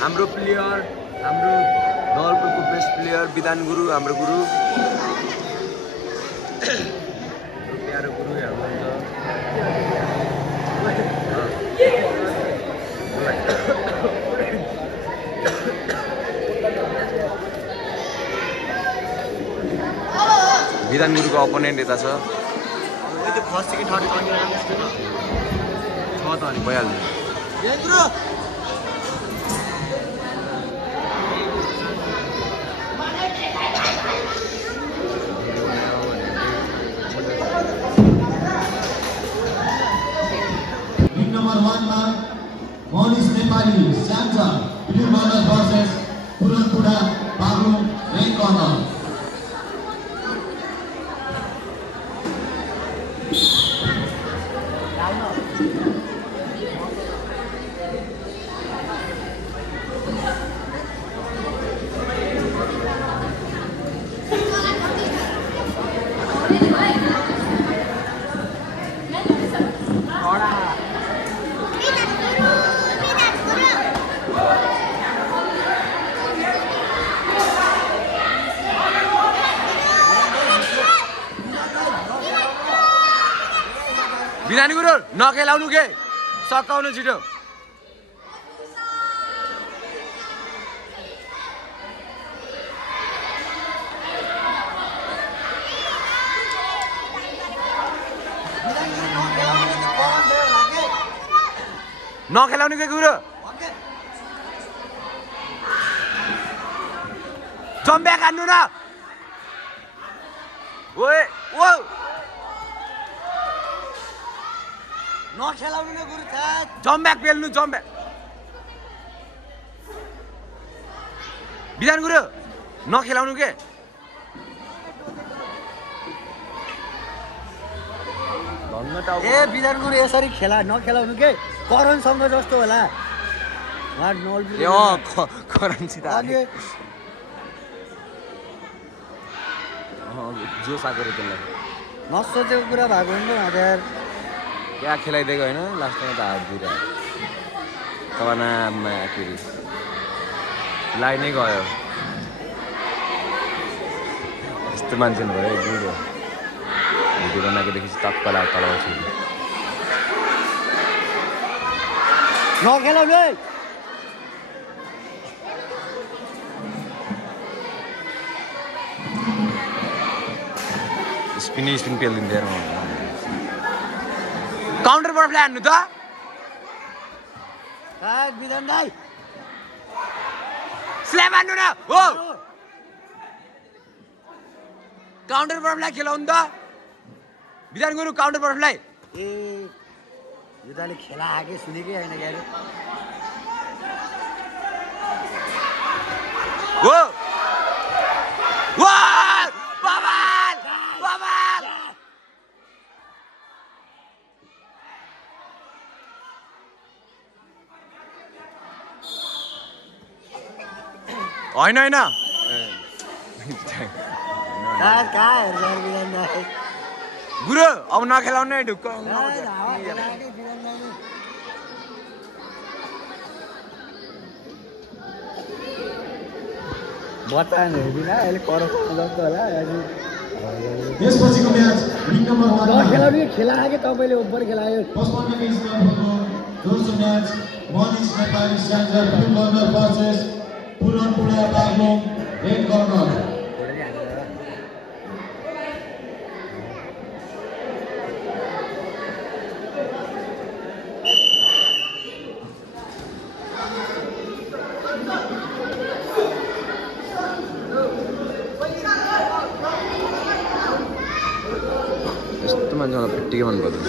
हाम्रो प्लेयर हाम्रो दलको बेस्ट प्लेयर विधान गुरु हाम्रो गुरु प्यारो गुरु हेर्नुहुन्छ विधान गुरुको अपोनेन्ट यता छ फर्स्ट सेकेन्ड थर्ड छ त अनि भइहाल्छ नम्बर 1 मा Manish Nepali Syangja blue corner versus Puranpura बाबु रेड कर्नर विधान गुरु नखेलाउनु के सकाउनु छिटो नखेलाउनु के गुरु जम्ब्याक हान्नु न ओए ओ नखेलाउनु न गुरु थाक जम्ब्याक पेल्नु जम्ब्याक विधान गुरु नखेलाउनु के ए विधान गुरु यसरी खेला नखेलाउनु के करणसँग जस्तो होला करेन्सी त जोस आएको रे त्यसलाई नसोचेको कुरा भएको नि हजार क्या खेलाइदिएको होइन लास्टमा त हात दिइरह्यो कनाममा फेरि लाइ नै गयो यस्तो मान्छे भयो बुढो भिडियो बनाएकोदेखि टक्क चलाउँछु नखेलाउनु स्पिन पेलिदिँदैन काउन्टर बटरफ्लाई हान्नु त विधान दाइ स्ल्याम हान्नु न हो काउन्टर बटरफ्लाई खेलाउनु त विधान गुरु काउन्टर बटरफ्लाई ए यो दाले खेला आके सुनेकै होइन क्यारे हो बबाल बबाल होइन होइन गुरु अब नखेलाउनु है ढुक्क बताएनहरू बिना अहिले करप्सन जस्तो होला त्यसपछिको म्याच रिङ नम्बर 1 नखेलाउने खेला आके तपाईँले ओभर खेलायो पोस्टपोन्ड दोस्रो match Manish Nepali Syangja blue corner versus Puranpura बाबु रेड कर्नर यस्तो मान्छे मलाई फिट्टिकै मन पर्दैन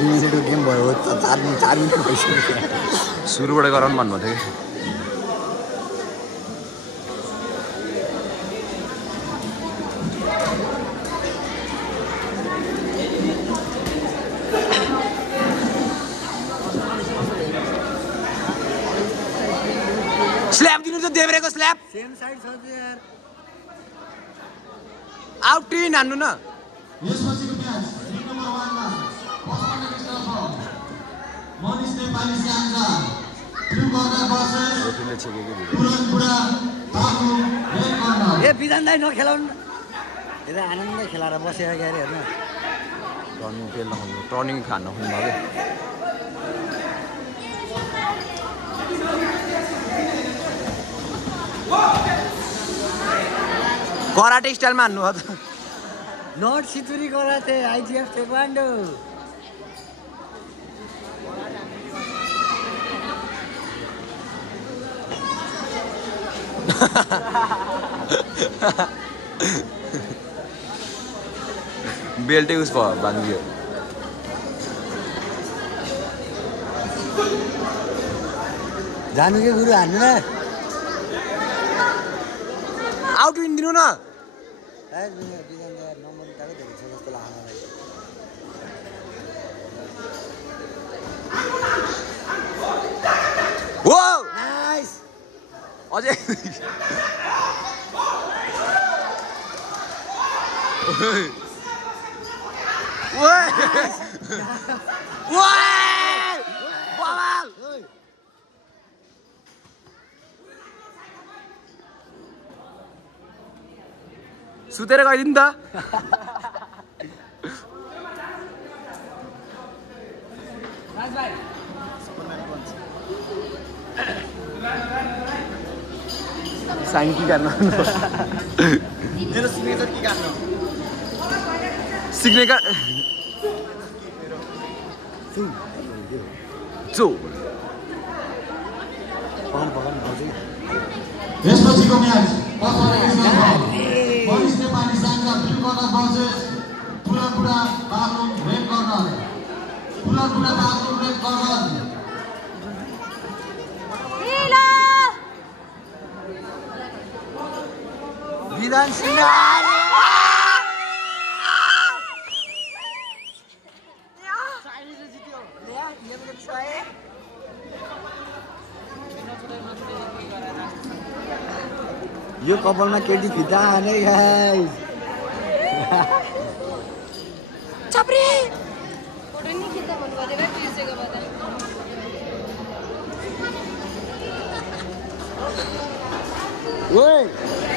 2 मिनेटको गेम भयो 4 मिनेट भइसक्यो सुरुबाट गराउनु भन्नुभएको थियो स्ल्याप दिनु त देब्रेको स्ल्याप सेम साइड छ यार आउट टिन हान्नु न यसपछिको म्याच रिङ नम्बर 1 मा Nepali Syangja blue corner versus रोटीले छेकेको video Puranpura Baglung red corner ए विधान दाइ नखेलाउनु यता आनन्द खेलाएर बसेको क्या अरे हेर्नु टर्निङ तेल लगाउनु टर्निङ खान नखुनु भयो कराटे स्टाइलमा हान्नु हो त नट सितुरी कराते आइटिएफ टेक्वान्डो बेल्टै उस भयो बाङ्गियो जानु के गुरु हान्नु न आउट विन दिनु न नम्बर निकाल्यो धेरै छ जस्तो लाग्छ मलाई हो नाइस अझै सुतेर गइदिनु त साइन कि गर्न मेरो सिग्नेचर के काट्नु सिग्नेचर चो यसपछिको match Manish Nepali Syangja blue corner versus Puranpura Baglung red corner Puranpura Baglung red corner Bidhan Singh यो कपालमा केटी फिता हाने गाइस छपरी फोटो नि खिच्दा भन्नु पर्दैन बिर्सेको बता ओए